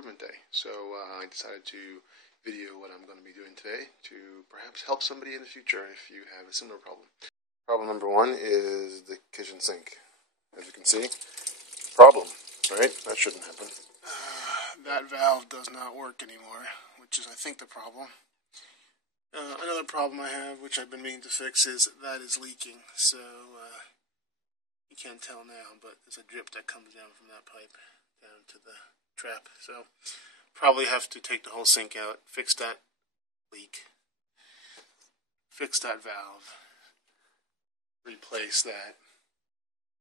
Improvement Day. So I decided to video what I'm going to be doing today to perhaps help somebody in the future if you have a similar problem. Problem number one is the kitchen sink. As you can see, problem, right? That shouldn't happen. That valve does not work anymore, which is, I think, the problem. Another problem I have, which I've been meaning to fix, is that is leaking. So you can't tell now, but there's a drip that comes down from that pipe down to the trap. So probably have to take the whole sink out, fix that leak, fix that valve, replace that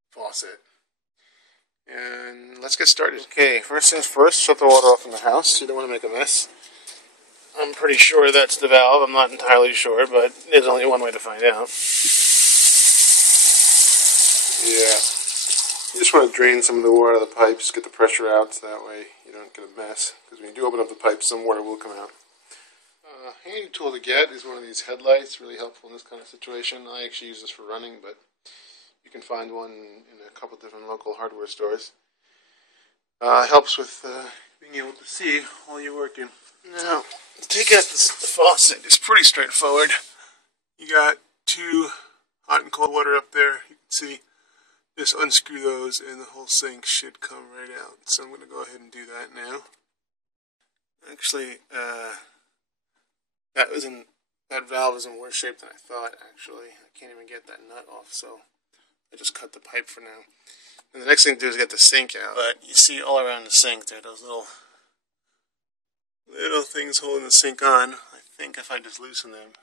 faucet, and let's get started. Okay, first things first, shut the water off in the house. You don't want to make a mess. I'm pretty sure that's the valve. I'm not entirely sure, but there's only one way to find out. Yeah. You just want to drain some of the water out of the pipes, get the pressure out, so that way you don't get a mess. Because when you do open up the pipe, some water will come out. Handy tool to get is one of these headlights, really helpful in this kind of situation. I actually use this for running, but you can find one in a couple different local hardware stores. Helps with being able to see while you're working. Now, to take out the faucet, it's pretty straightforward. You got two hot and cold water up there. You can see. Just unscrew those and the whole sink should come right out. So I'm going to go ahead and do that now. Actually, that valve is in worse shape than I thought, actually. I can't even get that nut off, so I just cut the pipe for now. And the next thing to do is get the sink out. But you see all around the sink there, those little things holding the sink on. I think if I just loosen them,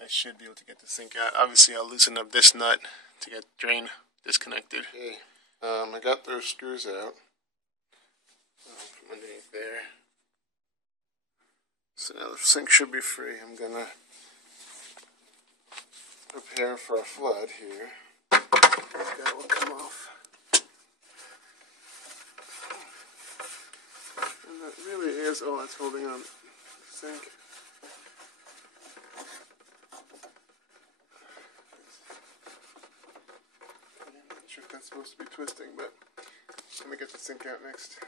I should be able to get the sink out. Obviously, I'll loosen up this nut to get the drain disconnected. Okay, I got those screws out from underneath there. So now the sink should be free. I'm gonna prepare for a flood here. This guy will come off. And that really is all that's holding on the sink. That's supposed to be twisting, but let me get the sink out next.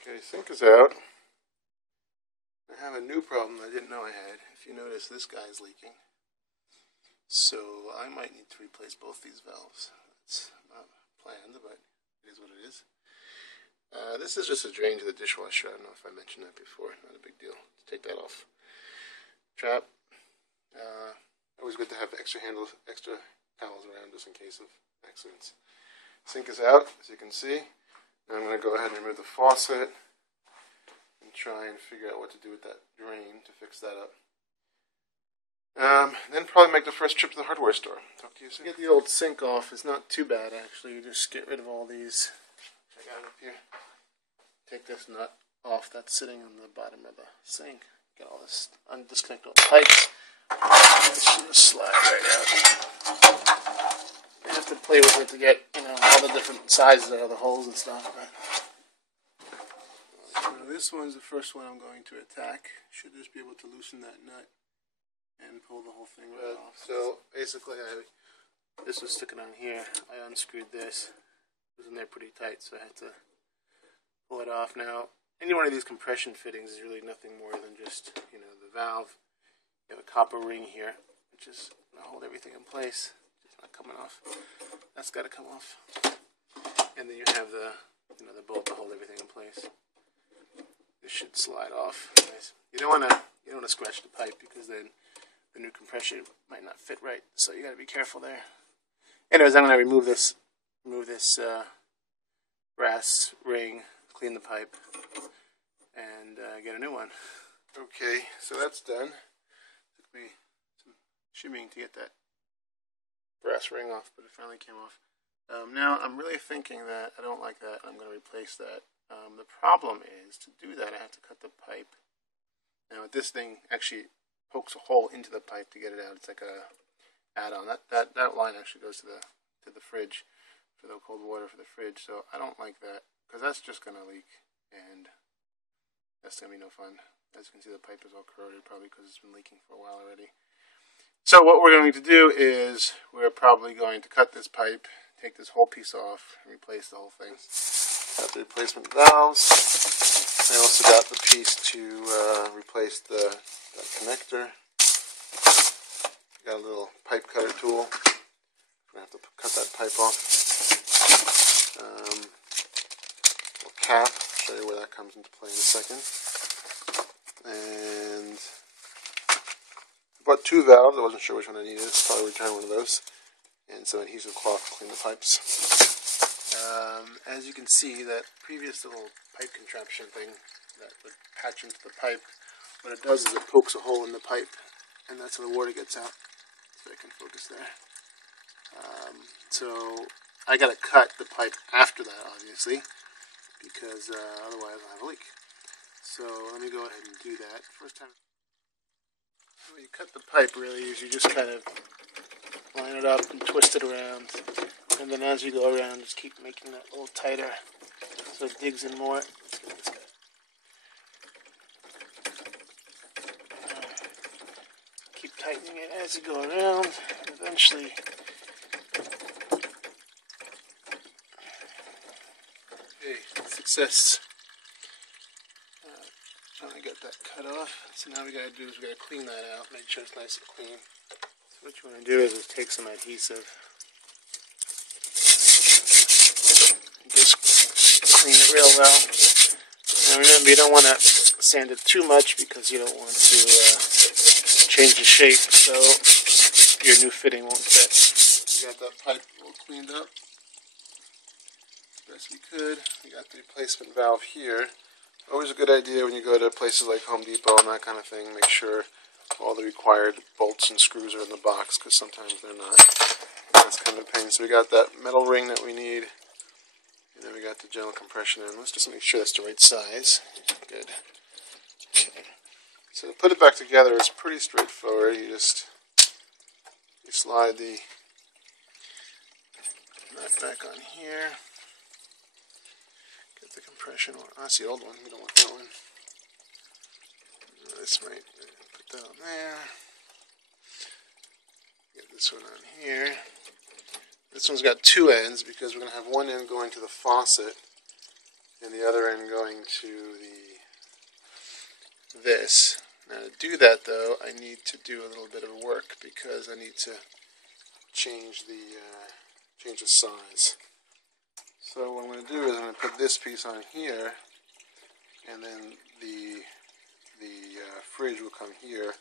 Okay, sink is out. I have a new problem I didn't know I had. If you notice, this guy's leaking. So I might need to replace both these valves. It's not planned, but it is what it is. This is just a drain to the dishwasher. I don't know if I mentioned that before. Not a big deal. Take that off. Trap. Always good to have extra towels around just in case of accidents. Sink is out, as you can see. Now I'm going to go ahead and remove the faucet and try and figure out what to do with that drain to fix that up. Then probably make the first trip to the hardware store. Talk to you soon. Get the old sink off. It's not too bad, actually. You just get rid of all these. Check out up here. Take this nut off that's sitting on the bottom of the sink. Get all this, disconnect all the pipes. It should just slide right out. You have to play with it to get, all the different sizes out of the holes and stuff. So this one's the first one I'm going to attack. Should just be able to loosen that nut and pull the whole thing right off. So basically, this was sticking on here. I unscrewed this. It was in there pretty tight, so I had to pull it off. Now, any one of these compression fittings is really nothing more than just, the valve. You have a copper ring here, which is going to hold everything in place. Not coming off. That's got to come off. And then you have the bolt to hold everything in place. This should slide off. Nice. You don't want to scratch the pipe because then the new compression might not fit right. So you got to be careful there. Anyways, I'm going to remove this brass ring, clean the pipe, and get a new one. Okay, so that's done. Took me some shimmying to get that brass ring off, but it finally came off. Now, I'm really thinking that I don't like that. I'm going to replace that. The problem is, to do that, I have to cut the pipe. Now, this thing actually pokes a hole into the pipe to get it out. It's like a add-on. That line actually goes to the fridge for the cold water for the fridge. So I don't like that because that's just going to leak, and that's going to be no fun. As you can see, the pipe is all corroded, probably because it's been leaking for a while already. So what we're going to do is we're probably going to cut this pipe, take this whole piece off, and replace the whole thing. Got the replacement valves. I also got the piece to replace the connector. Got a little pipe cutter tool. I'm going to have to cut that pipe off. Little cap. I'll show you where that comes into play in a second. And I bought 2 valves. I wasn't sure which one I needed. So probably return one of those. And some adhesive cloth to clean the pipes. As you can see, that previous little pipe contraption thing that would patch into the pipe, what it does is it pokes a hole in the pipe, and that's how the water gets out. So I can focus there. So I got to cut the pipe after that, obviously, because otherwise I'll have a leak. So let me go ahead and do that. First time, when you cut the pipe, really, is you just kind of line it up and twist it around, and then as you go around, just keep making that a little tighter so it digs in more. Let's get this guy. Keep tightening it as you go around. Eventually, okay, success. Finally got that cut off. So now we got to do is we got to clean that out, make sure it's nice and clean. So what you want to do is take some adhesive. Clean it real well. Now remember, you don't want to sand it too much because you don't want to change the shape so your new fitting won't fit. We got that pipe all cleaned up as best we could. We got the replacement valve here. Always a good idea when you go to places like Home Depot and that kind of thing, make sure all the required bolts and screws are in the box, because sometimes they're not. That's kind of a pain. So we got that metal ring that we need. And then we got the general compression in. Let's just make sure that's the right size. Good. Okay. So to put it back together, it's pretty straightforward. You slide the nut back on here. Get the compression one. That's the old one. We don't want that one. This might put that on there. Get this one on here. This one's got 2 ends because we're going to have one end going to the faucet and the other end going to this. Now to do that though, I need to do a little bit of work because I need to change the size. So what I'm going to do is I'm going to put this piece on here, and then the fridge will come here.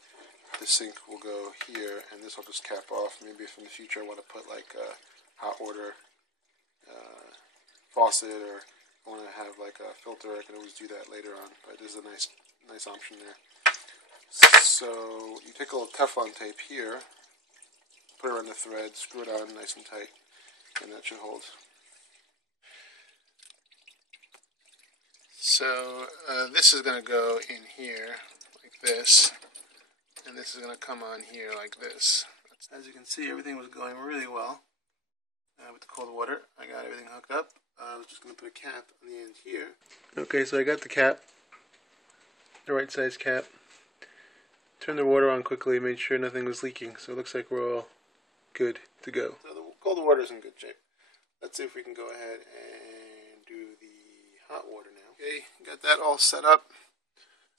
The sink will go here, and this will just cap off. Maybe if in the future I want to put like a hot water faucet, or I want to have like a filter, I can always do that later on. But there's a nice option there. So you take a little Teflon tape here, put it around the thread, screw it on nice and tight, and that should hold. So this is going to go in here like this, and this is going to come on here like this. As you can see, everything was going really well with the cold water. I got everything hooked up. I was just going to put a cap on the end here. Okay, so I got the cap, the right size cap. Turned the water on quickly, made sure nothing was leaking, so it looks like we're all good to go. So the cold water is in good shape. Let's see if we can go ahead and do the hot water now. Okay, got that all set up.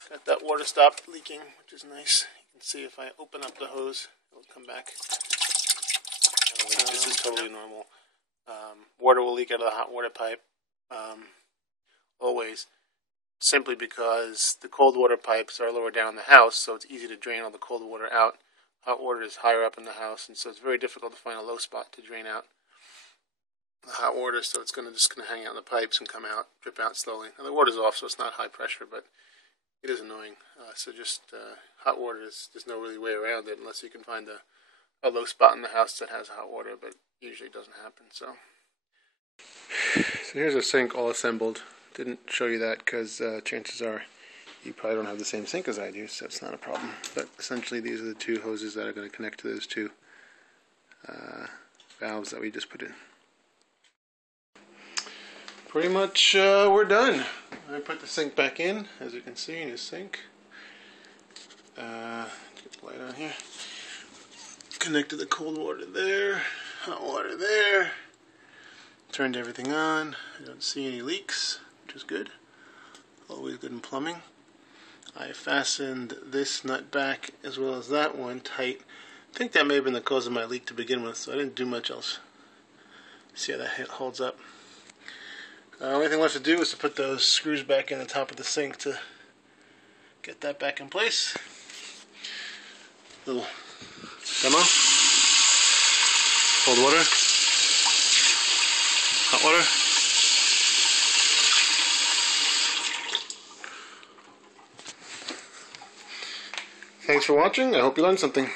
Got that water stopped leaking, which is nice. You can see if I open up the hose, it'll come back. This is totally normal. Water will leak out of the hot water pipe, always, simply because the cold water pipes are lower down in the house, so it's easy to drain all the cold water out. Hot water is higher up in the house, and so it's very difficult to find a low spot to drain out the hot water, so it's just going to hang out in the pipes and come out, drip out slowly. Now the water's off, so it's not high pressure, but it is annoying. So just hot water, there's no really way around it unless you can find a low spot in the house that has hot water, but usually it doesn't happen. So here's a sink all assembled. Didn't show you that because chances are you probably don't have the same sink as I do, so it's not a problem. But essentially these are the 2 hoses that are going to connect to those 2 valves that we just put in. Pretty much we're done. I put the sink back in, as you can see, new sink. Get the light on here. Connected the cold water there, hot water there. turned everything on. I don't see any leaks, which is good. Always good in plumbing. I fastened this nut back as well as that one tight. I think that may have been the cause of my leak to begin with, so I didn't do much else. See how that holds up. Only thing left to do is to put those screws back in the top of the sink to get that back in place. Little demo. Cold water. Hot water. Thanks for watching. I hope you learned something.